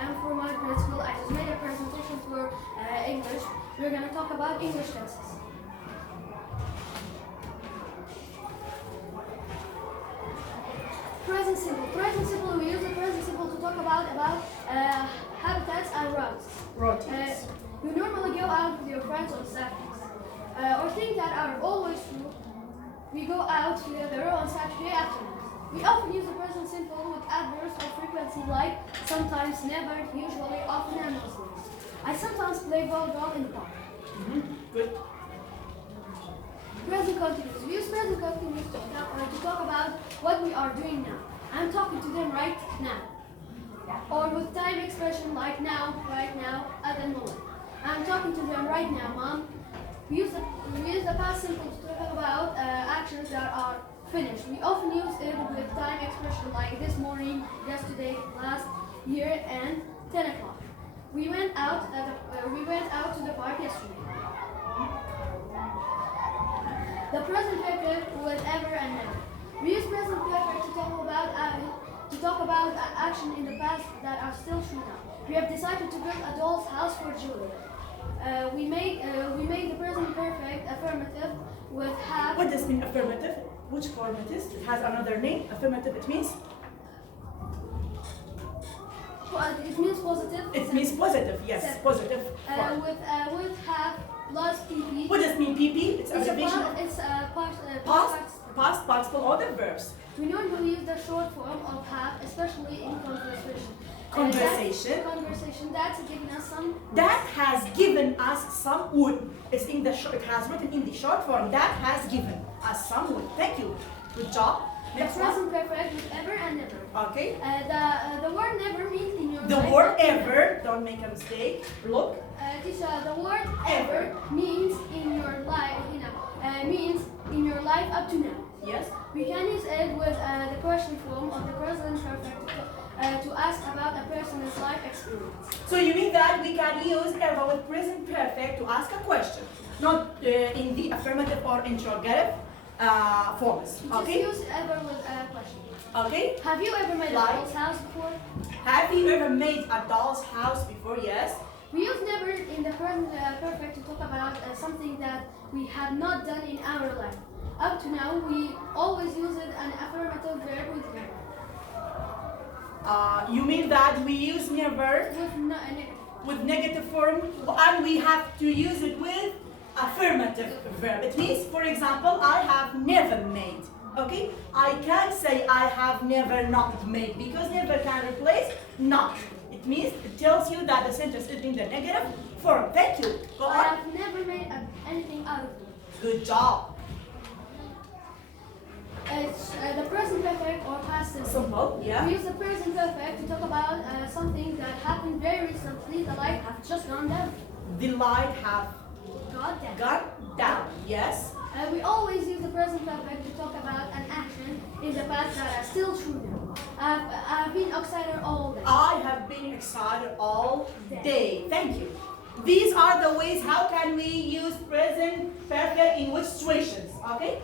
am from my grade school. I just made a presentation for English. We're going to talk about English tenses. Present simple. Present simple, we use the present simple to talk about habitats and routes. You normally go out with your friends on Saturdays. Or things that are always true. We go out together on Saturday afternoon. We often use the present simple with adverbs of frequency like sometimes, never, usually, often, and mostly. I sometimes play volleyball in the park. Good. Present continuous. We use present continuous to talk about what we are doing now. I'm talking to them right now. Or with time expression like now, right now, at the moment. I'm talking to them right now, Mom. We use the past simple to talk about actions that are finished. We often use it with time expression like this morning, yesterday, last year, and 10 o'clock. We went out to the park yesterday. The present perfect with ever and never. We use present perfect to talk about action in the past that are still true now. We have decided to build a doll's house for Julie. We made the present perfect affirmative with have. What does mean affirmative? Which form it is? It has another name. Affirmative, it means? It means positive. It means positive, yes, positive form. With have plus PP. What does mean PP? It's abbreviation. It's Past participle or the verbs. We normally use the short form of have, especially in conversation. Conversation that's given us some. That has given us some wood. It's in the it has written in the short form. That has given us some wood. Thank you. Good job. Next the present perfect with ever and never. Okay. The word never means in your the life. The word ever. Don't make a mistake. Look. The word ever means in your life. Means in your life up to now. Yes. We can use it with the question form of the present perfect to ask about a person's life experience. So you mean that we can use ever with present perfect to ask a question, not in the affirmative or interrogative forms. Okay. Just use ever with a question. Okay. Have you ever made a doll's house before? Have you ever made a doll's house before? Yes. We use never in the present perfect to talk about something that we have not done in our life. Up to now, we always use it an affirmative verb with never. You mean that we use never with negative form, and we have to use it with affirmative verb. It means, for example, I have never made. Okay? I can't say I have never not made because never can replace not. It means, it tells you that the sentence is in the negative form. Thank you. Go on. I have never made anything out of it. Good job. It's the present perfect or past simple. Simple, yeah. We use the present perfect to talk about something that happened very recently. The light have just gone down. The light have gone down. Yes. We always use the present perfect to talk about an action in the past that are still true now. I've been excited all day. I have been excited all day. Thank you. These are the ways how can we use present perfect in which situations. Okay?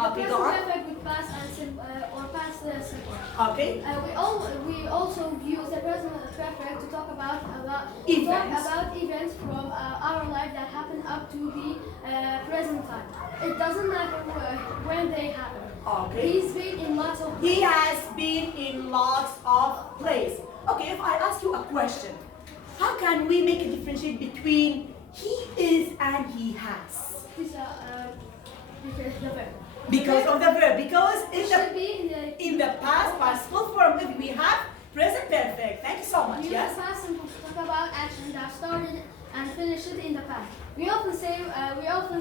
Okay, go on. Present perfect with past and simple or past simple. Okay. We also use the present perfect to talk about events from our life that happen up to the present time. It doesn't matter when they happen. Okay. He has been in lots of places. Okay, if I ask you a question, how can we make a differentiate between he is and he has? Because of the verb. Because in the past participle form, if we have present perfect. Thank you so much. We use past simple to talk about action that started and finished in the past. We often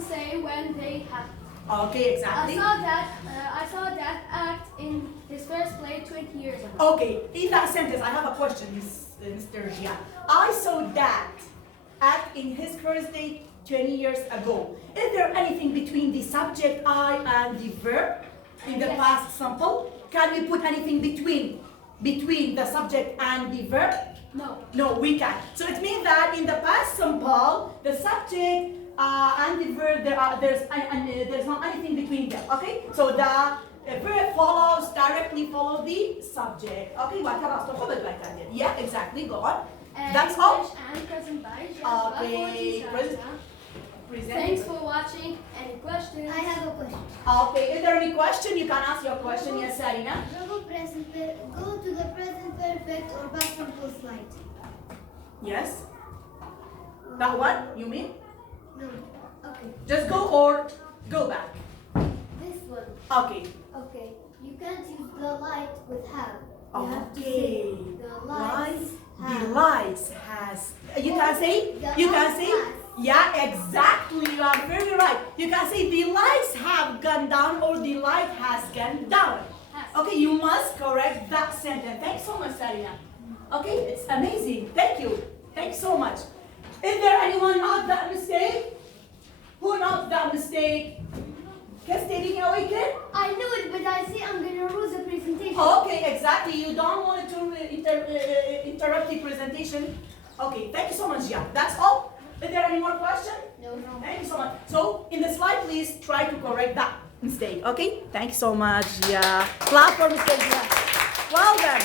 say when they happen. Okay, exactly. I saw that act in his first play 20 years ago. Okay, in that sentence, I have a question, Mr. Zhya. I saw that act in his first day 20 years ago. Is there anything between the subject I and the verb in the past simple? Can we put anything between the subject and the verb? No. No, we can't. So it means that in the past simple, the subject and the verb there's not anything between them. Okay? So the verb directly follows the subject. Okay? Yeah, exactly. Go go on. That's all? English and present by Zhya Jabar. Okay, present. Thanks for watching. Any questions? I have a question. Okay, is there any question? You can ask your question. Yes, Sarina. Go to the present perfect or past simple slide. Yes. That one, you mean? No. Okay. Just go or go back. This one. Okay. Okay. You can't use the light with have. You have to Okay. say the lights The lights has. You can say. The You can lights say. has. Yeah, exactly. You are very right. You can say the lights have gone down or the light has gone down. Has. Okay, you must correct that sentence. Thanks so much, Sarina. Okay, it's amazing. Thank you. Thanks so much. Is there anyone not that mistake? Who not that mistake? Guess taking away kid? I knew it, but I see I'm gonna lose the presentation. Okay, exactly. You don't want to interrupt the presentation. Okay, thank you so much, Zhya. That's all? Is there any more question? No. Thank you so much. So, in the slide, please try to correct that mistake. Okay? Thank you so much, Zhya. Clap for Mr. Zhya. Well done.